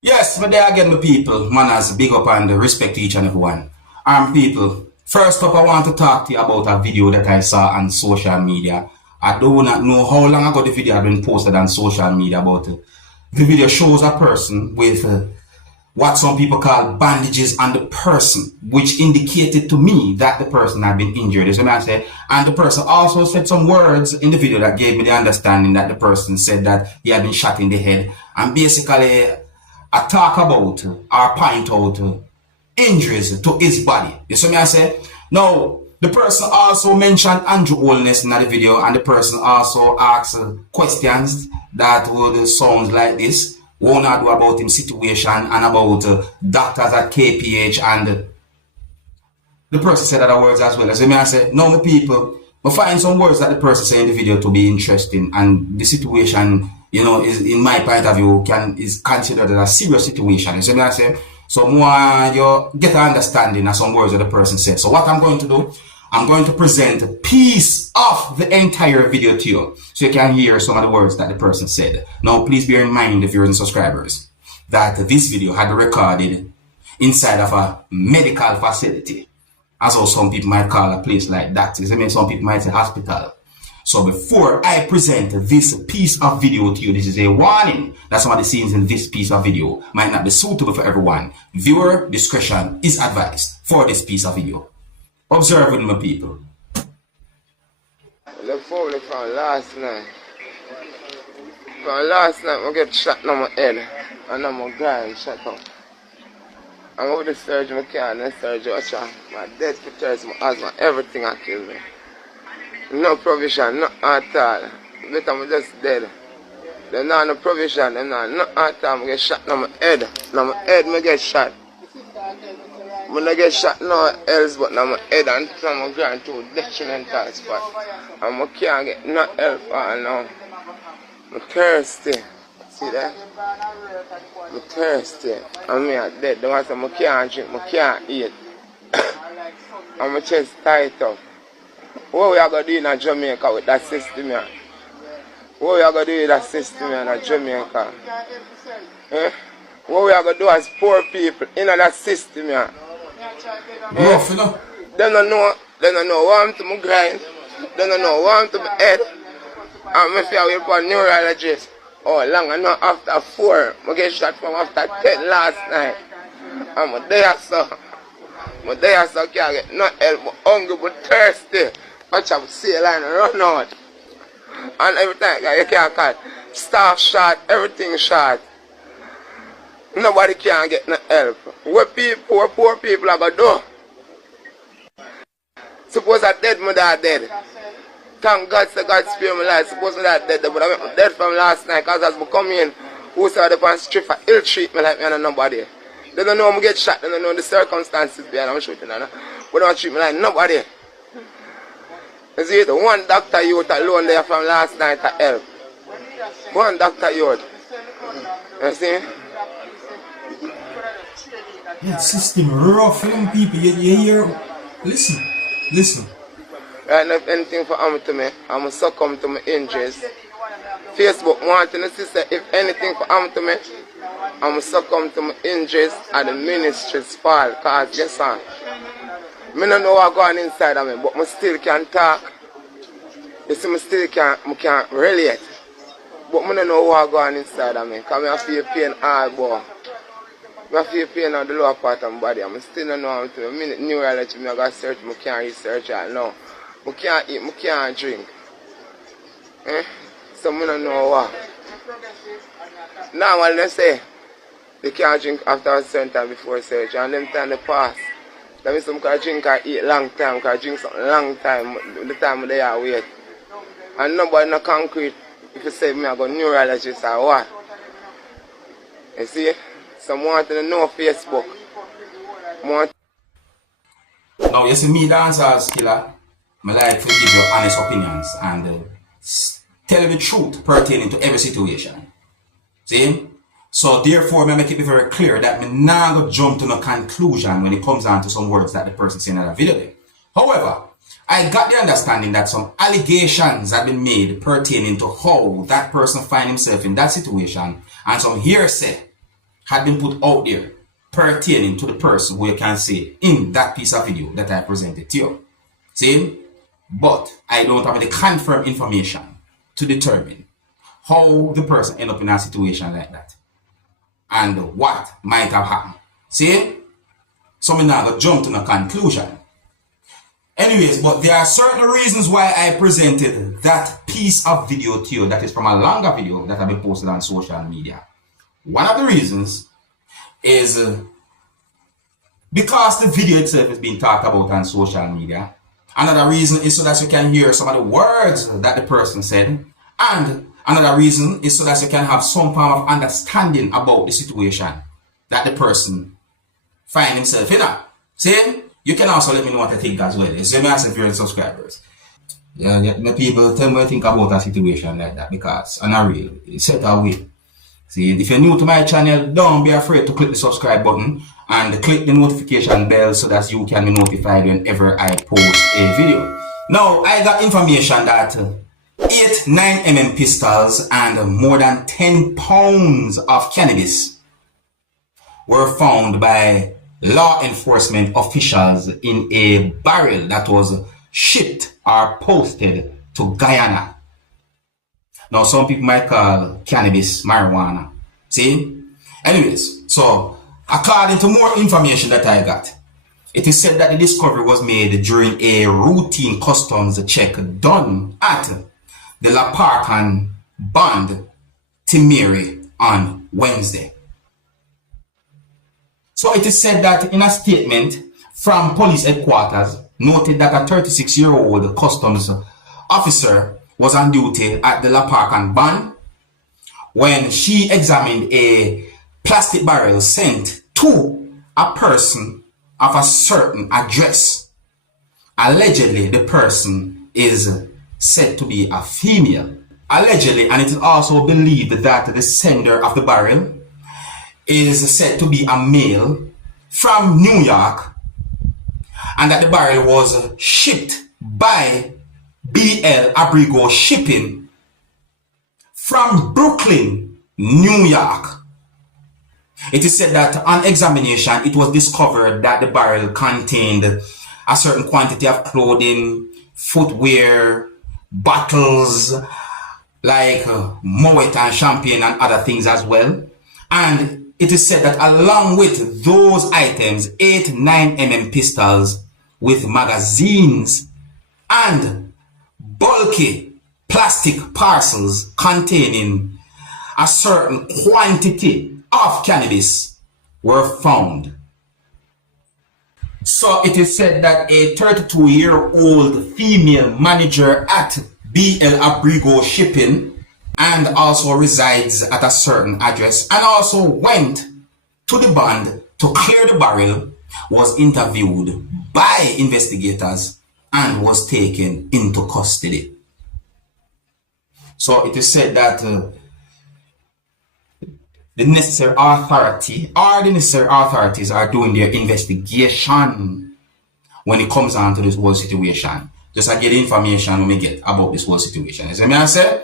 Yes, but there again, my people, manners, big up and respect to each and every one. People, first up, I want to talk to you about a video that I saw on social media. I do not know how long ago the video had been posted on social media, but the video shows a person with what some people call bandages on the person, which indicated to me that the person had been injured. Is what I say. And the person also said some words in the video that gave me the understanding that the person said that he had been shot in the head. And basically, I talk about or point out injuries to his body. You see me I say? Now, the person also mentioned Andrew Holness in the video, and the person also asked questions that would sound like this. What I do about him situation and about doctors at KPH, and the person said other words as well. As I say, no, my people, I find some words that the person said in the video to be interesting, and the situation, is in my point of view is considered as a serious situation. So I say, so more you get an understanding of some words that the person said. So what I'm going to do, I'm going to present a piece of the entire video to you so you can hear some of the words that the person said. Now, please bear in mind, if you're in subscribers, that this video had recorded inside of a medical facility, as also some people might call a place like that. I mean, some people might say hospital. So before I present this piece of video to you, this is a warning that some of the scenes in this piece of video might not be suitable for everyone. Viewer discretion is advised for this piece of video. Observe with my people. The phone from last night. From last night, I get shot on my head and on my guy shot up. I'm with the surgeon, I can't, the surgeon, I shot my dead pictures, my asthma, everything I killed me. No provision, not at all. But I'm just dead. There's not no provision, there's not at all. I get shot on my head. On my head, I get shot. When I get shot no else but now my head and I'm going to detrimental spot. And I can't get no help all now. I'm thirsty. See that? I'm thirsty. And me are dead. The one say I can't drink, I can't eat. And my chest tight up. What we are going to do in Jamaica with that system here? What we are going to do with that system here in Jamaica? Eh? What we are going to do as poor people in that system here? Rough, you know? They don't know what I'm to my grind. They don't know what I'm to my head. And if I wait for a neurologist, long and not after 4, I get shot from after 10 last night. And my day so. My day so can't get no help, but hungry but thirsty. Watch out, see a line run out. And every time you can't cut. Staff shot, everything shot. Nobody can get no help. What people, poor people are going to do? Suppose I dead, my dad dead. Thank God, say God spare my life. Suppose my dad dead, but I'm dead from last night because as I come in, who saw the pants strip for ill treatment like me and nobody. They don't know I'm get shot, they don't know the circumstances behind I'm shooting. But they don't treat me like nobody. You see, the one doctor youth alone there from last night to help. One doctor youth. You see? Yeah, system rough, young people. You hear? Listen. Right now, if anything for happen to me, I'm going to succumb to my injuries. Facebook wanting to say if anything for happen to me, I'm going to succumb to my injuries and the ministry's fall. Because, yes, sir, I don't know what's going on inside of me, but I still can talk. You see, I still can't relate. But I don't know what's going on inside of me. Because I feel pain all boy. I feel pain on the lower part of my body. I still don't know how to. A minute neurology, I got search, I can't research it now. I can't eat, I can't drink. So I don't know what. Now, when they say they can't drink after a certain time before surgery, and them time they pass. That means some can drink or eat long time, can drink something long time, the time they are wait. And nobody no concrete if you say me I go neurologist or what. You see? Some want to know Facebook. Now, you see me, Dancehall Skilla, I like to give you honest opinions and tell you the truth pertaining to every situation. See? So therefore, I make it very clear that I'm not going to jump to no conclusion when it comes down to some words that the person saying in that video. However, I got the understanding that some allegations have been made pertaining to how that person find himself in that situation, and some hearsay had been put out there pertaining to the person who you can say in that piece of video that I presented to you. See? But I don't have any confirmed information to determine how the person ended up in a situation like that and what might have happened. See? So I'm not going to jump to a conclusion. Anyways, but there are certain reasons why I presented that piece of video to you that is from a longer video that have been posted on social media. One of the reasons is because the video itself is being talked about on social media. Another reason is so that you can hear some of the words that the person said. And another reason is so that you can have some form of understanding about the situation that the person find himself in. See? You can also let me know what I think as well. So me ask if you're subscribers. Yeah, the people tell me what I think about a situation like that because I'm not real. It's set away. See, if you're new to my channel, don't be afraid to click the subscribe button and click the notification bell so that you can be notified whenever I post a video. Now, I got information that 8 9mm pistols and more than 10 pounds of cannabis were found by law enforcement officials in a barrel that was shipped or posted to Guyana. Now, some people might call cannabis marijuana. See? Anyways, so according to more information that I got, it is said that the discovery was made during a routine customs check done at the La Parcan Band Timere on Wednesday. So it is said that in a statement from police headquarters noted that a 36-year-old customs officer was on duty at the La Parcan Band when she examined a plastic barrel sent to a person of a certain address. Allegedly, the person is said to be a female. Allegedly, and it is also believed that the sender of the barrel is said to be a male from New York and that the barrel was shipped by BL Abrigo Shipping from Brooklyn, New York. It is said that on examination, it was discovered that the barrel contained a certain quantity of clothing, footwear, bottles, like Moet and champagne and other things as well. And it is said that along with those items, 8 9mm pistols with magazines and bulky plastic parcels containing a certain quantity of cannabis were found. So it is said that a 32-year-old female manager at BL Abrigo Shipping and also resides at a certain address and also went to the band to clear the barrel, was interviewed by investigators and was taken into custody. So it is said that the necessary authorities are doing their investigation when it comes on to this whole situation. Just I get information when we get about this whole situation. As I say,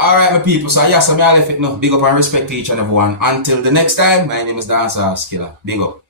alright my people, so yes, I left it now. Big up and respect to each and everyone. Until the next time, my name is Dancehall Skilla. Big up.